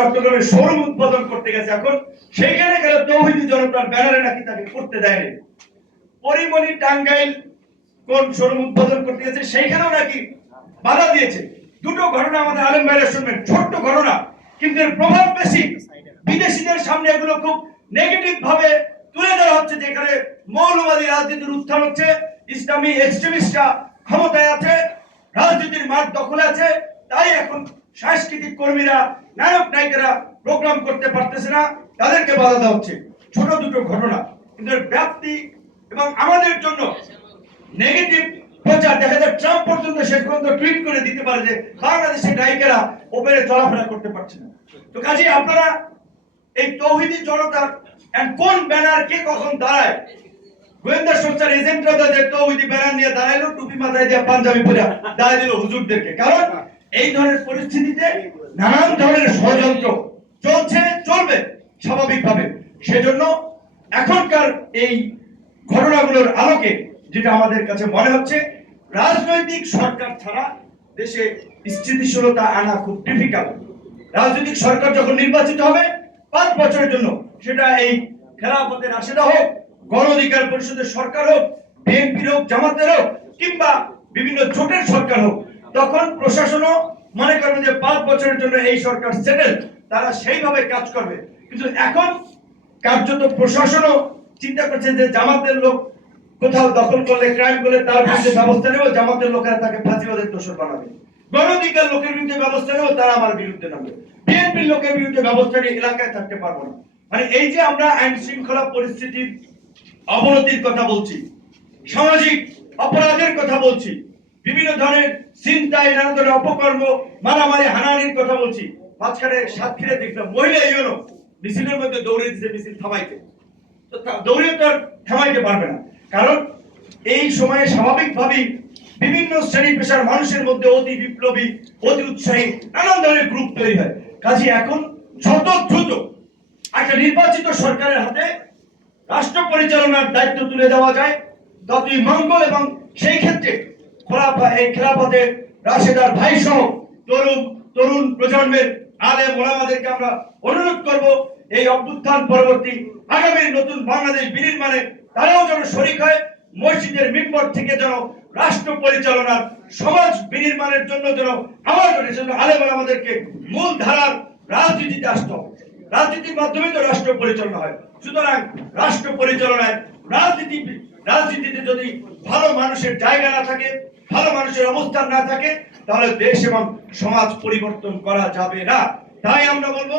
চট্টগ্রামের শোরুম উদ্বোধন করতে গেছে এখন। সেইখানে গেলে তৌহিদি জনতার ব্যানারে নাকি তাকে করতে দেয়নি। পরিমণি টাঙ্গাইল কোন শোরুম উদ্বোধন করতে গেছে, সেইখানেও নাকি বাধা দিয়েছে। দুটো ঘটনা আমাদের আলেম ভাইরা শুনবেন। ছোট্ট ঘটনা, কিন্তু প্রভাব বেশি। বিদেশিদের সামনে এগুলো খুব নেগেটিভ ভাবে তুলে ধরা হচ্ছে, যে এখানে মৌলবাদী রাজনীতির উত্থান হচ্ছে, ইসলামী এক্সট্রিমিস্টরা ক্ষমতায় আছে, রাজনীতির মাঠ দখলে আছে, তাই এখন সাংস্কৃতিক কর্মীরা, নায়ক নায়িকারা প্রোগ্রাম করতে পারতেছে না, তাদেরকে বাধা দেওয়া হচ্ছে। ছোট দুটো ঘটনা, কিন্তু এর ব্যাপ্তি এবং আমাদের জন্য নেগেটিভ প্রচার। দেখা যায় ট্রাম্প পর্যন্ত শেষ পর্যন্ত টুইট করে দিতে পারে যে বাংলাদেশের নায়িকারা ওপেনে চলাফেরা করতে পারছে না। তো কাজে, আপনারা এই তৌহিদি জনতার কোন ব্যানার কে কখন দাঁড়ায়? গোয়েন্দা সংস্থার এজেন্টরা তো যে তৌহিদি ব্যানার নিয়ে দাঁড়াইলো, টুপি মাথায় দিয়ে পাঞ্জাবি পরে দাঁড়ায় দিল হুজুরদেরকে। কারণ এই ধরনের পরিস্থিতিতে নানান ধরনের ষড়যন্ত্র চলছে, চলবে, স্বাভাবিকভাবে। সেজন্য এখনকার এই ঘটনাগুলোর আলোকে যেটা আমাদের কাছে মনে হচ্ছে, রাজনৈতিক সরকার ছাড়া দেশে স্থিতিশীলতা আনা খুব ডিফিকাল্ট রাজনৈতিক সরকার যখন নির্বাচিত হবে, পাঁচ বছরের জন্য সেটা এই খেলাফতের রাশেদা হোক, গণ অধিকার পরিষদের সরকার হোক, বিএনপির হোক, জামাতের হোক, কিংবা বিভিন্ন জোটের সরকার হোক তখন প্রশাসনও মনে করবে যে পাঁচ বছরের জন্য এই সরকার সেটেল তারা সেইভাবে কাজ করবে। কিন্তু এখন কার্যত প্রশাসনও চিন্তা করছে যে জামাতের লোক কোথাও দখল করলে ক্রাইম করলে তার বিরুদ্ধে ব্যবস্থা নেব, জামাতের লোকেরা তাকে ফাঁসিবাদের দোষর বানাবে। গণধিকার লোকের বিরুদ্ধে ব্যবস্থা নেব, তারা আমার বিরুদ্ধে নামবে। বিএনপির লোকের বিরুদ্ধে ব্যবস্থা নিয়ে এলাকায় থাকতে পারব না। মানে এই যে আমরা আইন শৃঙ্খলা পরিস্থিতির অবনতির কথা বলছি, সামাজিক অপরাধের কথা বলছি বিভিন্ন ধরনের চিন্তায় নানা ধরনের অপকর্ম, মারামারি, হানাহানির কথা বলছি। মাঝখানে সাতক্ষীরে দেখলাম, মহিলা ইউনো মিছিলের মধ্যে দৌড়ে দিচ্ছে মিছিল থামাইতে। তো তা- দৌড়ে তো থামাইতে পারবে না। কারণ এই সময়ে স্বাভাবিকভাবেই বিভিন্ন শ্রেণি পেশার মানুষের মধ্যে অতি বিপ্লবী, অতি উৎসাহী, নানান ধরনের গ্রুপ তৈরি হয়। কাজে এখন যত দ্রুত একটা নির্বাচিত সরকারের হাতে রাষ্ট্র পরিচালনার দায়িত্ব তুলে দেওয়া যায়, ততই মঙ্গল এবং সেই ক্ষেত্রে এই খেলাফতে রাশেদার ভাই সহ তরুণ তরুণ প্রজন্মের আলে মোলামাদেরকে আমরা অনুরোধ করব, এই অভ্যুত্থান পরবর্তী আগামী নতুন বাংলাদেশ বিনির্মাণে তারাও যেন শরিক হয়, মসজিদের মিম্বর থেকে যেন রাষ্ট্র পরিচালনার সমাজ বিনির্মাণের জন্য যেন আমার জন্য আলেম আমাদেরকে মূল ধারার রাজনীতিতে আসতে রাজনীতির মাধ্যমে তো রাষ্ট্র পরিচালনা হয়। সুতরাং রাষ্ট্র পরিচালনায় রাজনীতি, রাজনীতিতে যদি ভালো মানুষের জায়গা না থাকে ভালো মানুষের অবস্থান না থাকে, তাহলে দেশ এবং সমাজ পরিবর্তন করা যাবে না। তাই আমরা বলব,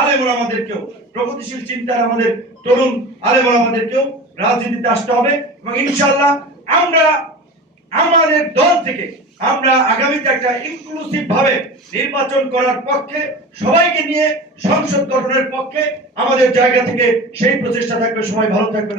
আলেমুল আমাদেরকেও প্রগতিশীল চিন্তার আমাদের তরুণ আলেমুল আমাদেরকেও রাজনীতিতে আসতে হবে এবং ইনশাল্লাহ আমরা আমাদের দল থেকে আমরা আগামীতে একটা ইনক্লুসিভ ভাবে নির্বাচন করার পক্ষে, সবাইকে নিয়ে সংসদ গঠনের পক্ষে আমাদের জায়গা থেকে সেই প্রচেষ্টা থাকবে। সবাই ভালো থাকবেন।